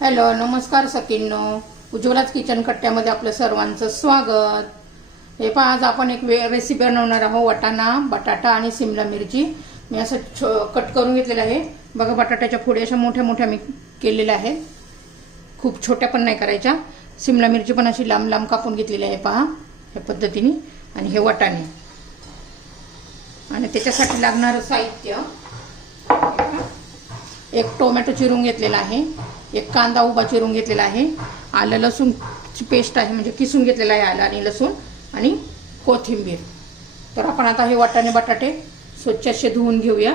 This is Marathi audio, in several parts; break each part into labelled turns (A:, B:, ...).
A: हॅलो नमस्कार सकिन्नो उज्ज्वलाच किचन कट्ट्यामध्ये आपलं सर्वांचं स्वागत. हे पहा आज आपण एक वे रेसिपी बनवणार आहोत. वाटाणा बटाटा आणि सिमला मिरची. मी असं छो कट करून घेतलेलं आहे. बघा बटाट्याच्या फोडी अशा मोठ्या मोठ्या मी केलेल्या आहेत. खूप छोट्या पण नाही करायच्या. सिमला मिरची पण अशी लांब लांब कापून घेतलेली आहे पहा ह्या पद्धतीने. आणि हे वाटाणे. आणि त्याच्यासाठी लागणारं साहित्य. एक टोमॅटो चिरून घेतलेला आहे. एक कांदा उभा चिरून घेतलेला आहे. आलं लसूणची पेस्ट आहे म्हणजे किसून घेतलेला आहे आलं आणि लसूण आणि कोथिंबीर. तर आपण आता हे वाटाणे बटाटे स्वच्छ असे धुवून घेऊया.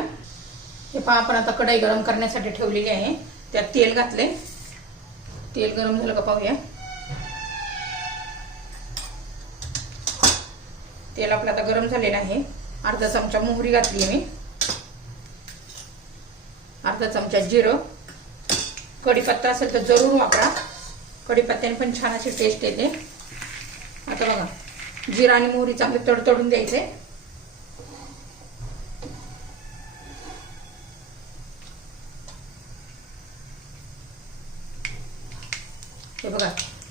A: हे पहा आपण आता कढई गरम करण्यासाठी ठेवलेली आहे. त्यात तेल घातले तेल गरम झालं का पाहूया. तेल आपलं आता गरम झालेलं आहे. अर्धा चमचा मोहरी घातली आहे मी. अर्धा चमचा जिरं. कढीपत्ता असेल तर जरूर वापरा. कढीपत्त्याने पण छान अशी टेस्ट येते. आता बघा जिरा आणि मोहरी चांगले तडतडून द्यायचे हे बघा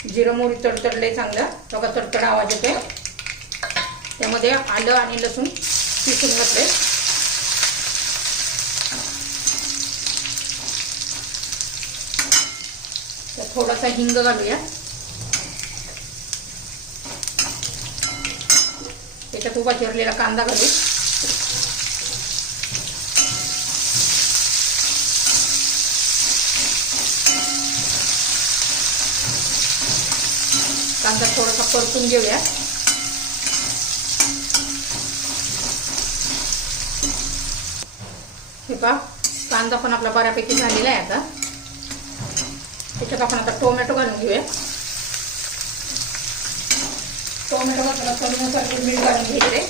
A: जिरं मोहरी तडतडले चांगलं. बघा तडतड आवाज येतोय. त्यामध्ये आलं आणि लसूण किसून घातले. तर थोडासा हिंग घालूया. त्याच्यात उभा चिरलेला कांदा घालू. कांदा थोडासा परतून घेऊया. हे पहा कांदा पण आपला बऱ्यापैकी झालेला आहे आता. त्याच्यात आपण आता टोमॅटो घालून घेऊया. टोमॅटो घातला चवीनुसार मीठ घालून घ्यायचे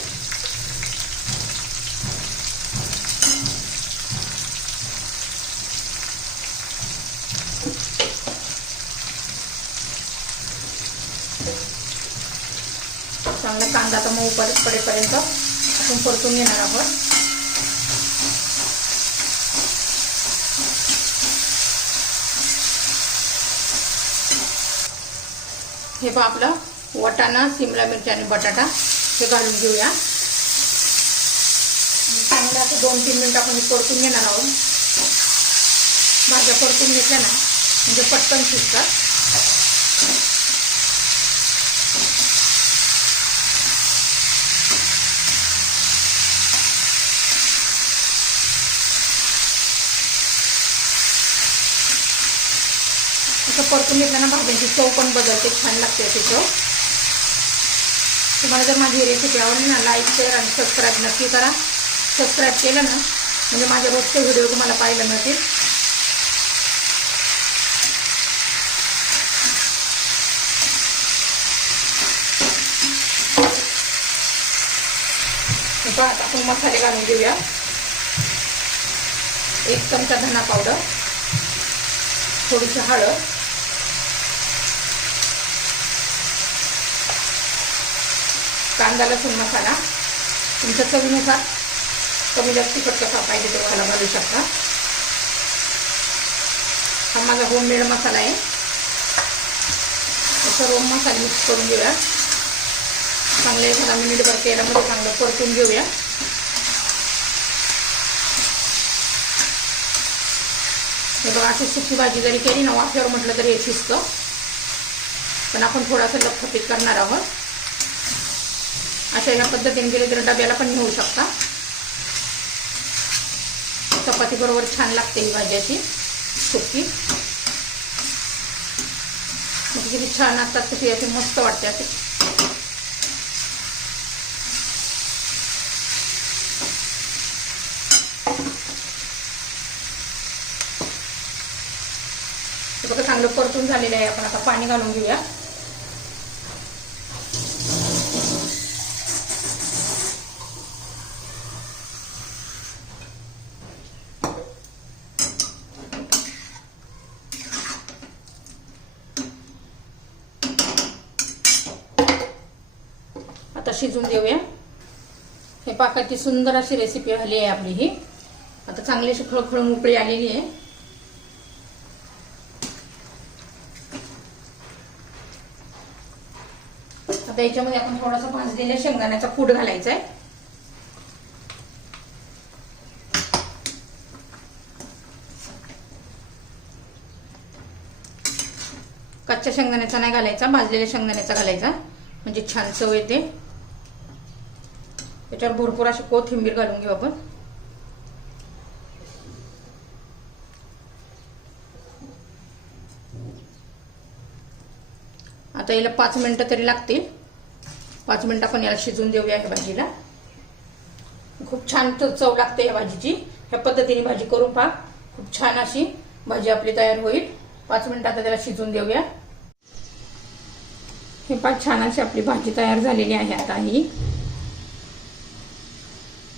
A: चांगला कांदा तर मऊ पडेपर्यंत आपण परतून घेणार आहोत. हे पहा आपलं. वटाणा सिमला मिरची आणि बटाटा हे घालून घेऊया. चांगलं असं दोन तीन मिनटं आपण हे परतून घेणार आहोत. भाज्या परतून घेतल्या ना म्हणजे पटकन शिजतात. असं परतून घेतलं ना भाज्यांची चव पण बदलते छान लागते अशी चव. तुम्हाला जर माझी रेसिपी आवडली ना लाईक शेअर आणि सबस्क्राईब नक्की करा. सबस्क्राईब केलं ना म्हणजे माझे रोजचे व्हिडिओ तुम्हाला पाहायला मिळतील. आता आपण मसाले घालून घेऊया. एक चमचा धना पावडर थोडीशी हळद कांदा लसूण मसाला. तुमच्या चवीनुसार कमी जास्त तिखट कसा पाहिजे तो मसाला घालू शकता. हा माझा होममेड मसाला आहे. सर्व मसाले मिक्स करून घेऊया. चांगले एखादा मिनिटभर तेलामध्ये चांगलं परतून घेऊया. हे बघा अशी सुकी भाजी जरी केली ना वाफ्यावर म्हटलं तरी हे शिजतं. पण आपण थोडासा लपथपीत करणार आहोत. अशा ह्या पद्धतीने गेले तर डब्याला पण घेऊ शकता. चपाती बरोबर छान लागते ही भाज्याची. सुकी. मग किती छान असतात तशी अशी मस्त वाटते असे बघा चांगलं परतून झालेलं आहे. आपण आता पाणी घालून घेऊया. शिजून देऊया. हे पाकाची सुंदर अशी रेसिपी झाली आहे आपली ही. आता चांगलीशी खळखळून उकळी आलेली आहे. आता याच्यामध्ये आपण थोडासा भाजलेल्या शेंगदाण्याचा कूट घालायचा आहे कच्च्या शेंगदाण्याचा नाही घालायचा भाजलेल्या शेंगदाण्याचा घालायचा. म्हणजे छान चव येते. त्याच्यावर भरपूर अशी कोथिंबीर घालून घेऊ आपण. आता याला पाच मिनिटं तरी लागतील. पाच मिनिटं आपण याला शिजवून देऊया ह्या भाजीला. खूप छान चव लागते या भाजीची. ह्या पद्धतीने भाजी करून पहा. खूप छान अशी भाजी आपली तयार होईल. पाच मिनिटं आता त्याला शिजवून देऊया. हे पाच छान अशी आपली भाजी तयार झालेली आहे आता ही.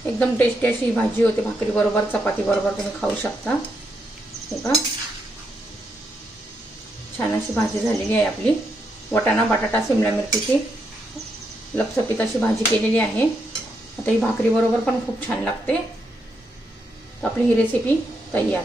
A: एकदम टेस्टी अशी भाजी होते भाकरी बरोबर चपाती बरोबर तुम्ही खाऊ शकता. हे का छान अशी भाजी झालेली आहे आपली. वटाणा बटाटा शिमला मिरचीची लपसपीत अशी भाजी केलेली आहे. आता ही भाकरी बरोबर पण खूप छान लागते. तर आपली ही रेसिपी तयार.